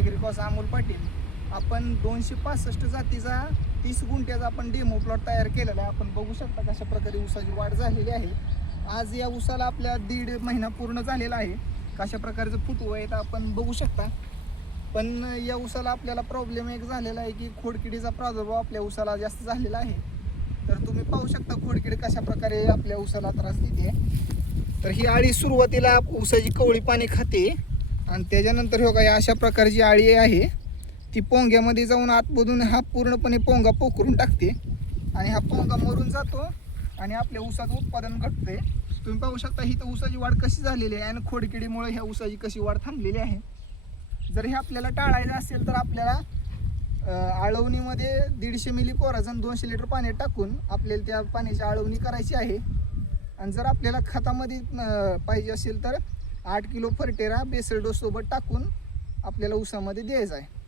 ॲग्रिकॉस अमोल पाटील. आपण 265 जातीचा 30 गुंठ्याचा आपण डेमो प्लॉट तयार केलेला आहे. आपण बघू शकता कशा प्रकारे ऊसाची वाढ झालेली आहे. आज या ऊसाला आपल्या 1.5 महिना पूर्ण झालेला आहे. कशा प्रकारचं फुटवं आहे तर आपण बघू शकता. पण या ऊसाला आपल्याला प्रॉब्लेम एक झालेला आहे की खोडकिडीचा प्रादुर्भाव आपल्या ऊसाला जास्त झालेला आहे. तर तुम्ही पाहू शकता खोडकिडी कशा प्रकारे आपल्या ऊसाला त्रास देते. तर ही आळी सुरुवातीला ऊसाची कवळी पाणी खाते आणि त्याच्यानंतर हो काय अशा प्रकारची आळी आहे ती पोंग्यामध्ये जाऊन आतमधून हा पूर्णपणे पोंगा पोखरून टाकते आणि हा पोंगा मरून जातो आणि आपल्या ऊसाचं उत्पादन घटते. तुम्ही पाहू शकता ही तर ऊसाची वाढ कशी झालेली आहे आणि खोडकिडीमुळे ह्या ऊसाची कशी वाढ थांबलेली आहे. जर हे आपल्याला टाळायचं असेल तर आपल्याला आळवणीमध्ये 150 मिली कोराजन 200 लिटर पाणी टाकून आपल्याला त्या पाण्याची आळवणी करायची आहे. आणि जर आपल्याला खतामध्ये पाहिजे असेल तर 8 किलो फर्टेरा बेसल डोस सोबत टाकून आपल्याला ऊसामध्ये द्यायचा आहे.